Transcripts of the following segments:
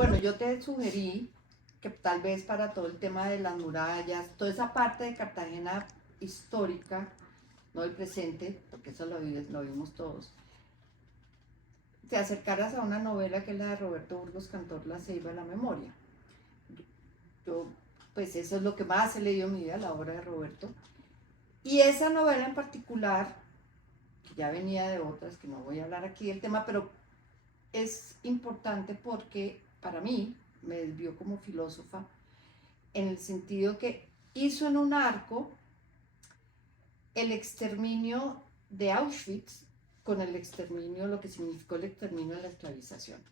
Bueno, yo te sugerí que tal vez para todo el tema de las murallas, toda esa parte de Cartagena histórica, no el presente, porque eso lo vimos todos, te acercaras a una novela que es la de Roberto Burgos Cantor, La Ceiba de la Memoria. Yo, pues eso es lo que más he leído en mi vida, la obra de Roberto. Y esa novela en particular, que ya venía de otras, que no voy a hablar aquí del tema, pero es importante porque para mí me desvió como filósofa en el sentido que hizo en un arco el exterminio de Auschwitz con el exterminio, lo que significó el exterminio de la esclavización.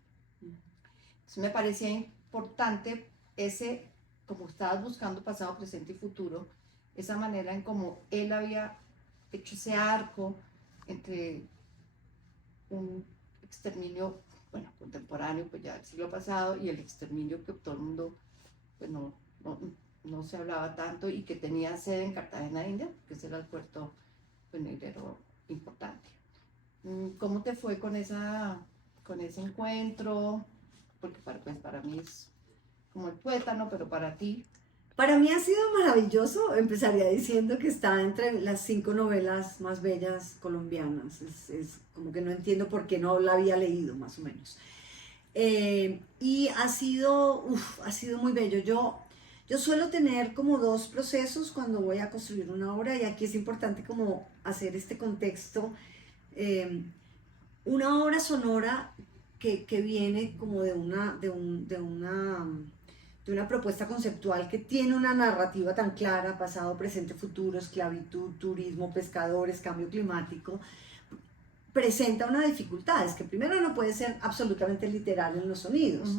Entonces me parecía importante ese, como estabas buscando pasado, presente y futuro, esa manera en cómo él había hecho ese arco entre un exterminio, bueno, contemporáneo, pues ya del siglo pasado, y el exterminio que todo el mundo, pues no se hablaba tanto y que tenía sede en Cartagena de India, que ese era el puerto petrolero importante. ¿Cómo te fue con ese encuentro? Porque pues para mí es como el tuétano, pero para ti. Para mí ha sido maravilloso. Empezaría diciendo que está entre las 5 novelas más bellas colombianas. Es como que no entiendo por qué no la había leído, más o menos. Y ha sido muy bello. Yo suelo tener como dos procesos cuando voy a construir una obra, y aquí es importante como hacer este contexto. Eh, una obra sonora que viene como de una propuesta conceptual que tiene una narrativa tan clara: pasado, presente, futuro, esclavitud, turismo, pescadores, cambio climático. Presenta una dificultad, es que primero no puede ser absolutamente literal en los sonidos,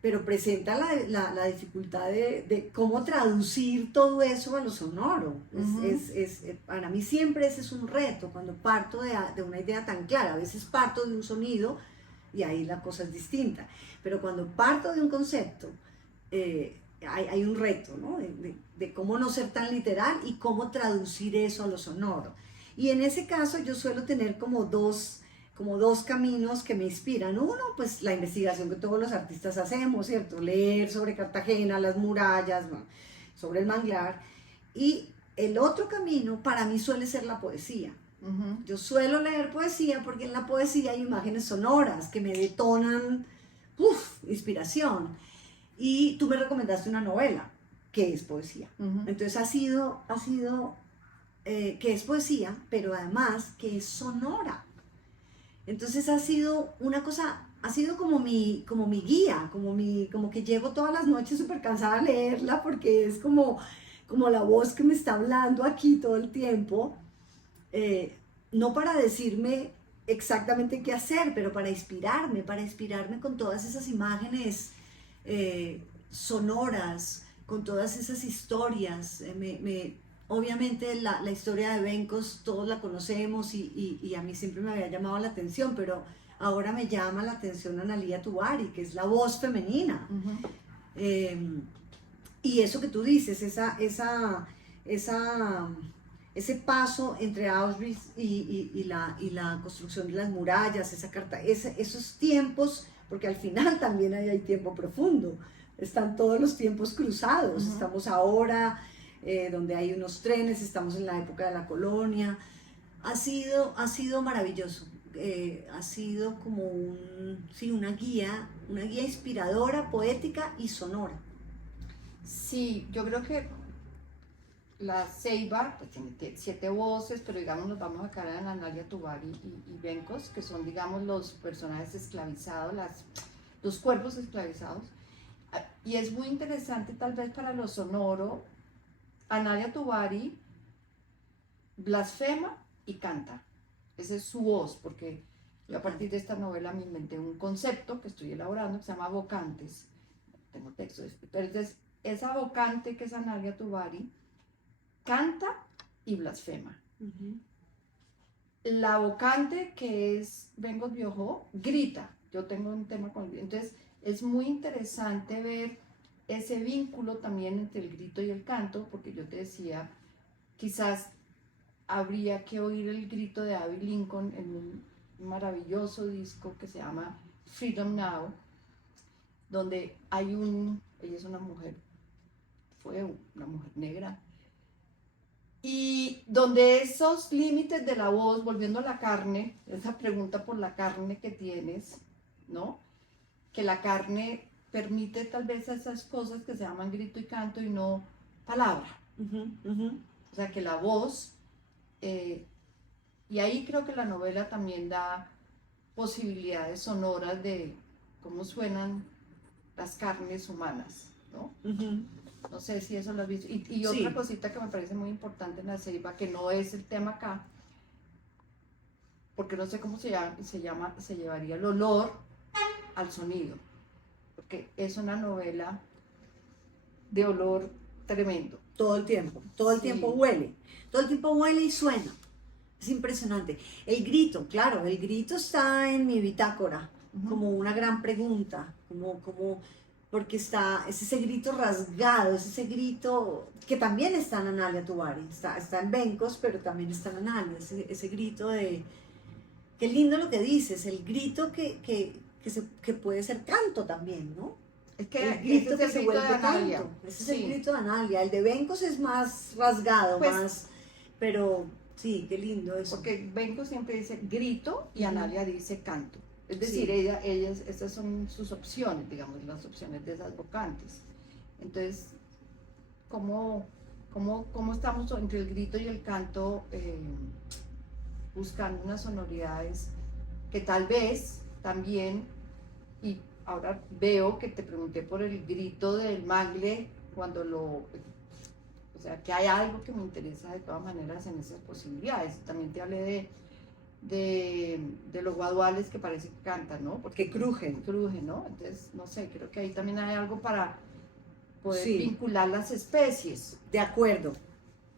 pero presenta la dificultad de cómo traducir todo eso a lo sonoro. Para mí siempre ese es un reto, cuando parto de una idea tan clara. A veces parto de un sonido y ahí la cosa es distinta, pero cuando parto de un concepto, hay un reto, ¿no? De cómo no ser tan literal y cómo traducir eso a lo sonoro. Y en ese caso yo suelo tener como dos caminos que me inspiran. Uno, pues la investigación que todos los artistas hacemos, ¿cierto? Leer sobre Cartagena, las murallas, bueno, sobre el manglar. Y el otro camino para mí suele ser la poesía. Yo suelo leer poesía porque en la poesía hay imágenes sonoras que me detonan inspiración. Y tú me recomendaste una novela que es poesía. Entonces ha sido que es poesía, pero además que es sonora. Entonces ha sido una cosa, ha sido como mi guía, como que llego todas las noches súper cansada a leerla, porque es como la voz que me está hablando aquí todo el tiempo, no para decirme exactamente qué hacer, pero para inspirarme con todas esas imágenes sonoras, con todas esas historias. Obviamente la historia de Bencos todos la conocemos, y a mí siempre me había llamado la atención, pero ahora me llama la atención Analía Tubari, que es la voz femenina. Y eso que tú dices, ese paso entre Auschwitz y la construcción de las murallas, esos tiempos, porque al final también hay tiempo profundo, están todos los tiempos cruzados. Estamos ahora donde hay unos trenes, estamos en la época de la colonia. Ha sido maravilloso. Ha sido como una guía inspiradora, poética y sonora. Sí, yo creo que la Ceiba pues, tiene 7 voces, pero digamos nos vamos a quedar en Analia Tubari y Bencos, que son digamos los personajes esclavizados, los cuerpos esclavizados. Y es muy interesante tal vez para lo sonoro. Analia Tubari blasfema y canta. Esa es su voz, porque yo a partir de esta novela me inventé un concepto que estoy elaborando que se llama vocantes. Tengo texto, pero entonces esa vocante que es Analia Tubari canta y blasfema. La vocante que es Bengos Biojó grita. Yo tengo un tema con el grito. Entonces es muy interesante ver ese vínculo también entre el grito y el canto, porque yo te decía, quizás habría que oír el grito de Abbey Lincoln en un maravilloso disco que se llama Freedom Now, donde ella es una mujer, fue una mujer negra, y donde esos límites de la voz, volviendo a la carne, esa pregunta por la carne que tienes, ¿no? Que la carne permite tal vez esas cosas que se llaman grito y canto y no palabra. O sea, que la voz, y ahí creo que la novela también da posibilidades sonoras de cómo suenan las carnes humanas, ¿no? No sé si eso lo has visto. Y otra Sí. cosita que me parece muy importante en la Ceiba, que no es el tema acá, porque no sé cómo se llevaría el olor al sonido, porque es una novela de olor tremendo. Todo el Sí. tiempo huele, todo el tiempo huele y suena. Es impresionante. El grito, claro, el grito está en mi bitácora como una gran pregunta, porque es ese grito rasgado, es ese grito que también está en Analia Tubari, está en Bencos, pero también está en Analia, ese grito de, qué lindo lo que dices, el grito que puede ser canto también, ¿no? Es que El grito ese que es se el grito de vuelve Analia. canto, ese es Sí. el grito de Analia, el de Bencos es más rasgado, Pues, pero sí, qué lindo eso. porque Benko siempre dice grito y Analia dice canto. Es decir, Sí. esas son sus opciones, digamos, las opciones de esas vocantes. Entonces, ¿cómo estamos entre el grito y el canto buscando unas sonoridades que tal vez también, y ahora veo que te pregunté por el grito del mangle, o sea, que hay algo que me interesa de todas maneras en esas posibilidades. También te hablé de los guaduales que parece que cantan, ¿no? Porque crujen. Crujen, ¿no? Entonces, no sé, creo que ahí también hay algo para poder Sí. vincular las especies. De acuerdo,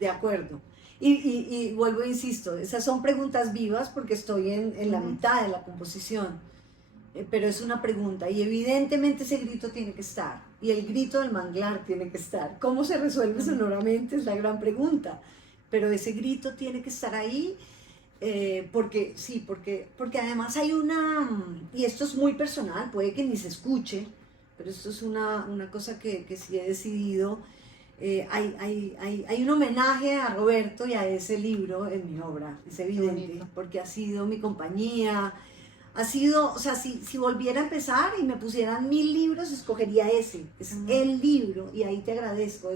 de acuerdo. Y vuelvo e insisto, esas son preguntas vivas porque estoy en la mitad de la composición, pero es una pregunta y evidentemente ese grito tiene que estar y el grito del manglar tiene que estar. ¿Cómo se resuelve sonoramente? Es la gran pregunta, pero ese grito tiene que estar ahí porque además hay y esto es muy personal, puede que ni se escuche, pero esto es una cosa que sí he decidido. Hay un homenaje a Roberto y a ese libro en mi obra, es evidente, porque ha sido mi compañía, ha sido, o sea, si volviera a empezar y me pusieran 1000 libros, escogería ese, es el libro, y ahí te agradezco.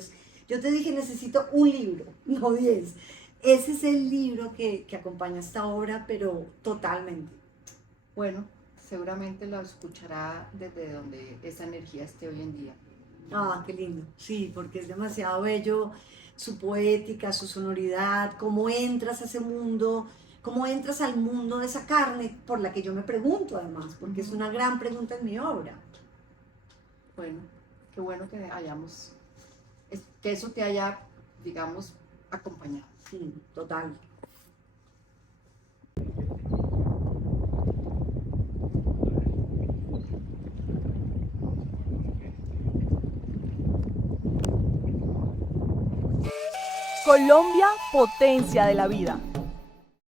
Yo te dije, necesito un libro, no 10. Ese es el libro que acompaña esta obra, pero totalmente. Bueno, seguramente lo escuchará desde donde esa energía esté hoy en día. Ah, qué lindo. Sí, porque es demasiado bello su poética, su sonoridad, cómo entras a ese mundo, cómo entras al mundo de esa carne por la que yo me pregunto además, porque es una gran pregunta en mi obra. Bueno, qué bueno que eso te haya, digamos, acompañado. Sí, total. Colombia, potencia de la vida.